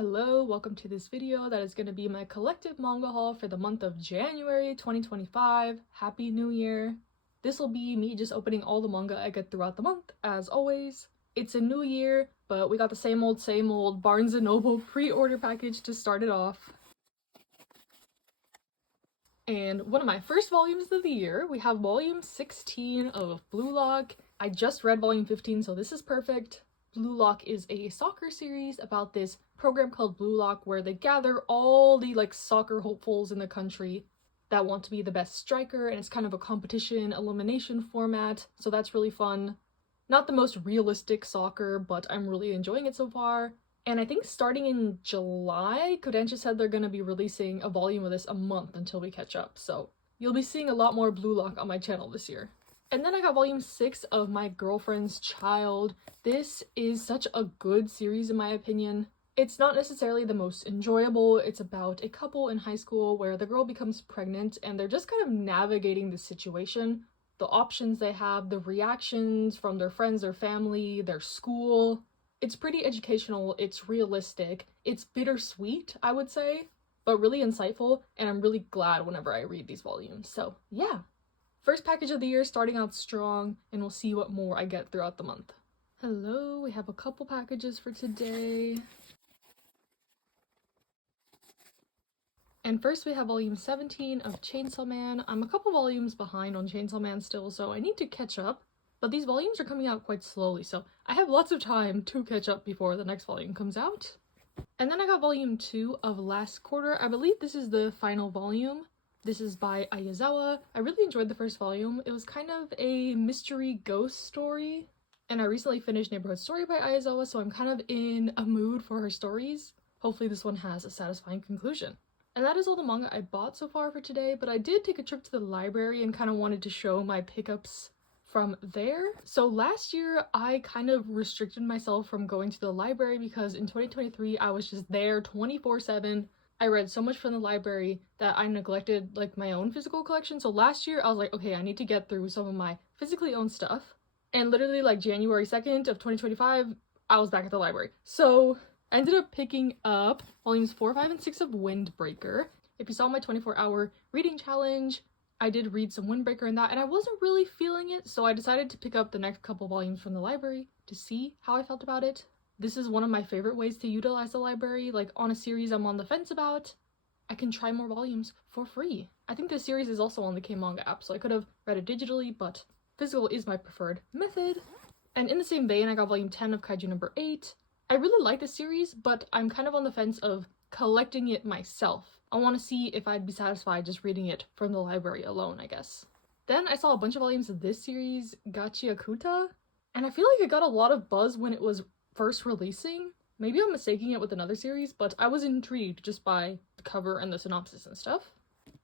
Hello, welcome to this video that is going to be my collective manga haul for the month of January 2025. Happy New Year! This will be me just opening all the manga I get throughout the month, as always. It's a new year, but we got the same old Barnes & Noble pre-order package to start it off. And one of my first volumes of the year, we have volume 16 of Blue Lock. I just read volume 15, so this is perfect. Blue Lock is a soccer series about this program called Blue Lock where they gather all the soccer hopefuls in the country that want to be the best striker, and it's kind of a competition elimination format, so that's really fun. Not the most realistic soccer, but I'm really enjoying it so far. And I think starting in July, Kodansha said they're going to be releasing a volume of this a month until we catch up, so you'll be seeing a lot more Blue Lock on my channel this year. And then I got volume 6 of My Girlfriend's Child. This is such a good series in my opinion. It's not necessarily the most enjoyable. It's about a couple in high school where the girl becomes pregnant and they're just kind of navigating the situation, the options they have, the reactions from their friends, their family, their school. It's pretty educational, it's realistic, it's bittersweet, I would say, but really insightful, and I'm really glad whenever I read these volumes. So yeah. First package of the year, starting out strong, and we'll see what more I get throughout the month. Hello, we have a couple packages for today. And first we have volume 17 of Chainsaw Man. I'm a couple volumes behind on Chainsaw Man still, so I need to catch up. But these volumes are coming out quite slowly, so I have lots of time to catch up before the next volume comes out. And then I got volume 2 of Last Quarter. I believe this is the final volume. This is by Ayazawa. I really enjoyed the first volume. It was kind of a mystery ghost story. And I recently finished Neighborhood Story by Ayazawa, so I'm kind of in a mood for her stories. Hopefully this one has a satisfying conclusion. And that is all the manga I bought so far for today, but I did take a trip to the library and kind of wanted to show my pickups from there. So last year I kind of restricted myself from going to the library because in 2023 I was just there 24/7. I read so much from the library that I neglected my my own physical collection. So last year I was like, okay, I need to get through some of my physically owned stuff. And literally January 2nd of 2025, I was back at the library. So I ended up picking up volumes 4, 5, and 6 of Windbreaker. If you saw my 24-hour reading challenge, I did read some Windbreaker in that, and I wasn't really feeling it, so I decided to pick up the next couple volumes from the library to see how I felt about it. This is one of my favorite ways to utilize the library, on a series I'm on the fence about. I can try more volumes for free. I think this series is also on the K-Manga app, so I could have read it digitally, but physical is my preferred method. And in the same vein, I got volume 10 of Kaiju number 8. I really like this series, but I'm kind of on the fence of collecting it myself. I want to see if I'd be satisfied just reading it from the library alone, I guess. Then I saw a bunch of volumes of this series, Gachiakuta, and I feel like it got a lot of buzz when it was first releasing. Maybe I'm mistaking it with another series, but I was intrigued just by the cover and the synopsis and stuff.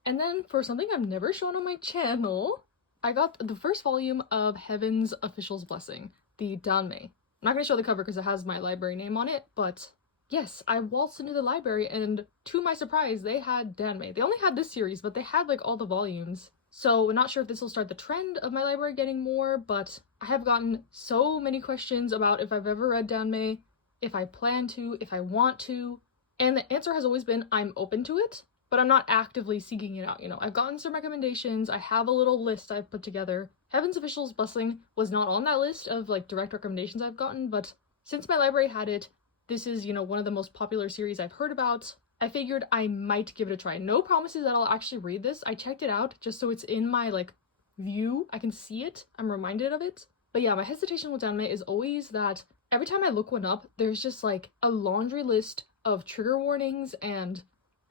And then for something I've never shown on my channel, I got the first volume of Heaven's Official's Blessing, the damei. I'm not going to show the cover because it has my library name on it, but yes, I waltzed into the library and to my surprise, they had damei. They only had this series, but they had all the volumes. So I'm not sure if this will start the trend of my library getting more, but I have gotten so many questions about if I've ever read damei, if I plan to, if I want to, and the answer has always been I'm open to it, but I'm not actively seeking it out. I've gotten some recommendations, I have a little list I've put together. Heaven's Official's Blessing was not on that list of direct recommendations I've gotten, but since my library had it, this is, one of the most popular series I've heard about. I figured I might give it a try. No promises that I'll actually read this. I checked it out just so it's in my view. I can see it. I'm reminded of it. But yeah, my hesitation with anime is always that every time I look one up, there's just a laundry list of trigger warnings, and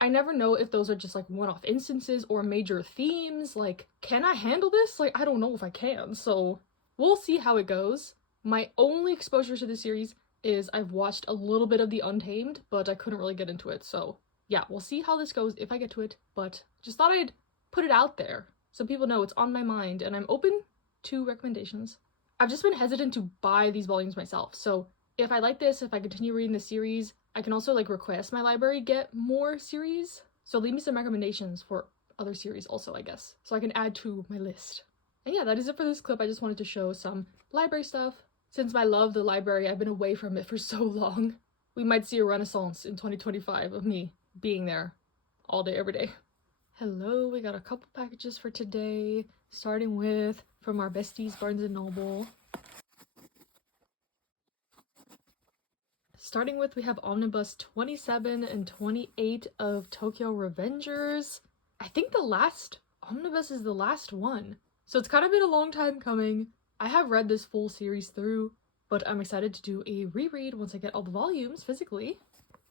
I never know if those are just one-off instances or major themes. Can I handle this? I don't know if I can, so we'll see how it goes. My only exposure to this series is I've watched a little bit of the Untamed, but I couldn't really get into it, so yeah, we'll see how this goes if I get to it, but just thought I'd put it out there so people know it's on my mind, and I'm open to recommendations. I've just been hesitant to buy these volumes myself, so if I like this, if I continue reading the series, I can also request my library get more series, so leave me some recommendations for other series also, I guess, so I can add to my list. And yeah, that is it for this clip. I just wanted to show some library stuff. Since I love the library, I've been away from it for so long. we might see a renaissance in 2025 of me being there all day, every day. Hello, we got a couple packages for today, starting with from our besties Barnes & Noble. Starting with, we have Omnibus 27 and 28 of Tokyo Revengers. I think the last Omnibus is the last one, so it's kind of been a long time coming. I have read this full series through, but I'm excited to do a reread once I get all the volumes physically.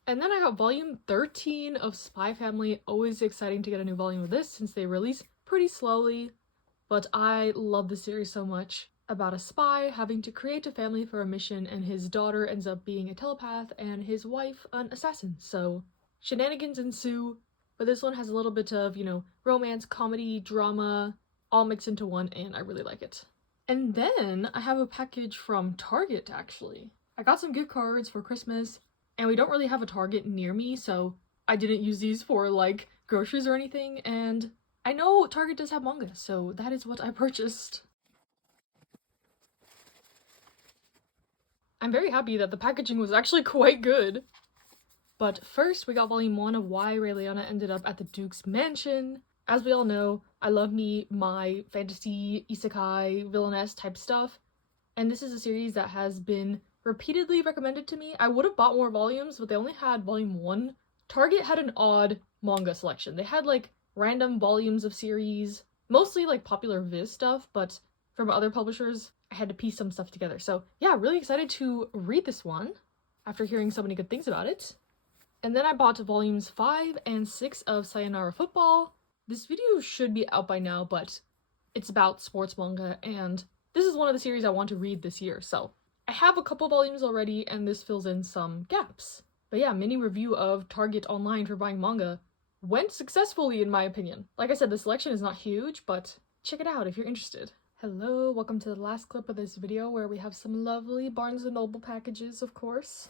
And then I got volume 13 of Spy Family. Always exciting to get a new volume of this since they release pretty slowly, but I love the series so much. About a spy having to create a family for a mission, and his daughter ends up being a telepath and his wife an assassin, so shenanigans ensue. But this one has a little bit of, romance, comedy, drama, all mixed into one, and I really like it. And then I have a package from Target, actually. I got some gift cards for Christmas, and we don't really have a Target near me, so I didn't use these for, groceries or anything, and I know Target does have manga, so that is what I purchased. I'm very happy that the packaging was actually quite good. But first, we got volume 1 of Why Ray Leona Ended Up at the Duke's Mansion. As we all know, I love my fantasy, isekai, villainess type stuff, and this is a series that has been repeatedly recommended to me. I would have bought more volumes, but they only had volume 1. Target had an odd manga selection. They had, random volumes of series, mostly, popular Viz stuff, but from other publishers, I had to piece some stuff together. So yeah, really excited to read this one after hearing so many good things about it. And then I bought volumes 5 and 6 of Sayonara Football. This video should be out by now, but it's about sports manga, and this is one of the series I want to read this year, so I have a couple volumes already, and this fills in some gaps. But yeah, mini review of Target online for buying manga went successfully in my opinion. Like I said, the selection is not huge, but check it out if you're interested. Hello, welcome to the last clip of this video where we have some lovely Barnes & Noble packages, of course.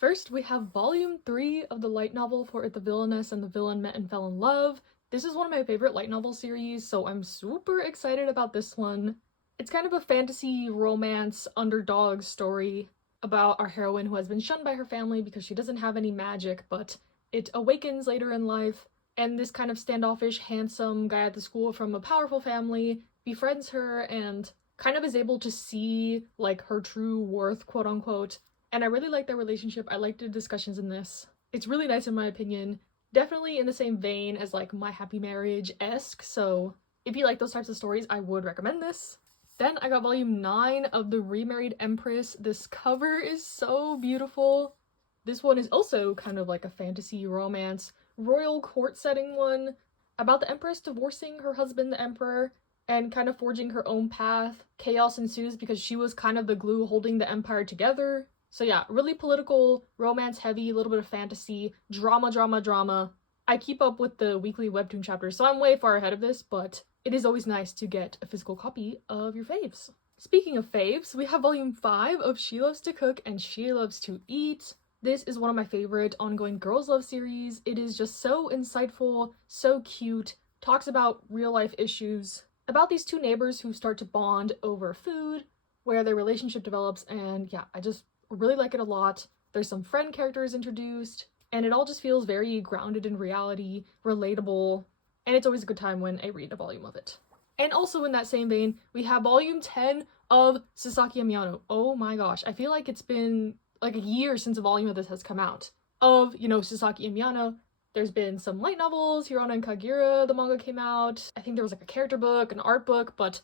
First, we have volume 3 of the light novel For It the Villainess and the Villain Met and Fell in Love. This is one of my favorite light novel series, so I'm super excited about this one. It's kind of a fantasy romance underdog story about our heroine who has been shunned by her family because she doesn't have any magic, but it awakens later in life. And this kind of standoffish, handsome guy at the school from a powerful family befriends her and kind of is able to see, her true worth, quote unquote. And I really like their relationship. I liked the discussions in this. It's really nice in my opinion. Definitely in the same vein as, My Happy Marriage-esque, so if you like those types of stories, I would recommend this. Then I got volume 9 of The Remarried Empress. This cover is so beautiful. This one is also kind of like a fantasy romance royal court setting one about the empress divorcing her husband, the emperor, and kind of forging her own path. Chaos ensues because she was kind of the glue holding the empire together. So yeah, really political, romance heavy, a little bit of fantasy, drama. I keep up with the weekly webtoon chapters, so I'm way far ahead of this, but it is always nice to get a physical copy of your faves. Speaking of faves, we have volume 5 of She Loves to Cook and She Loves to Eat. This is one of my favorite ongoing girls' love series. It is just so insightful, so cute, talks about real life issues, about these two neighbors who start to bond over food, where their relationship develops, and yeah, I just really like it a lot. There's some friend characters introduced, and it all just feels very grounded in reality, relatable, and it's always a good time when I read a volume of it. And also in that same vein, we have volume 10 of Sasaki Miyano. Oh my gosh, I feel like it's been a year since a volume of this has come out. Of, Sasaki and Miyano. There's been some light novels, Hirona and Kagira, the manga came out. I think there was a character book, an art book, but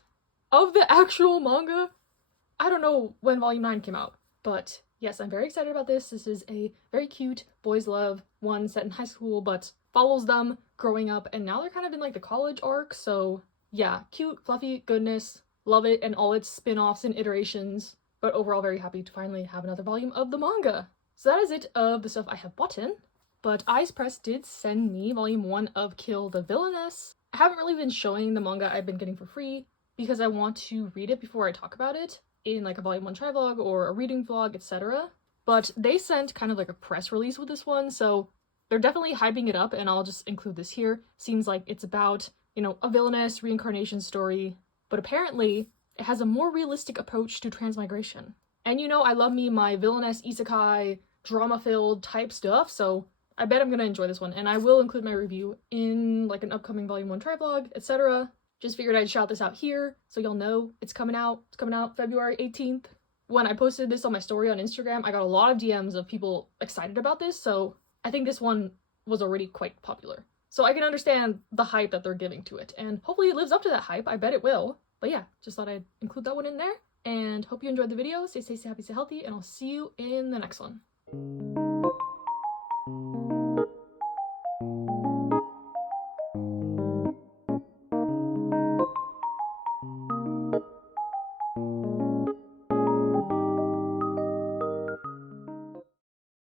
of the actual manga, I don't know when volume 9 came out. But yes, I'm very excited about this. This is a very cute boys' love one set in high school, but follows them growing up, and now they're kind of in the college arc, so yeah, cute, fluffy goodness. Love it and all its spin-offs and iterations. But overall very happy to finally have another volume of the manga. So that is it of the stuff I have bought in. But Eyes Press did send me volume 1 of Kill the Villainess. I haven't really been showing the manga I've been getting for free because I want to read it before I talk about it in a volume 1 try vlog or a reading vlog, etc. But they sent kind of a press release with this one, so they're definitely hyping it up, and I'll just include this here. Seems like it's about, a villainous reincarnation story, but apparently it has a more realistic approach to transmigration. And you know, I love me my villainess isekai drama-filled type stuff, so I bet I'm gonna enjoy this one, and I will include my review in like an upcoming volume 1 try vlog, etc. Just figured I'd shout this out here so y'all know it's coming out. It's coming out February 18th. When I posted this on my story on Instagram, I got a lot of DMs of people excited about this, so I think this one was already quite popular. So I can understand the hype that they're giving to it, and hopefully it lives up to that hype. I bet it will. But yeah, just thought I'd include that one in there, and hope you enjoyed the video. Stay safe, stay happy, stay healthy, and I'll see you in the next one.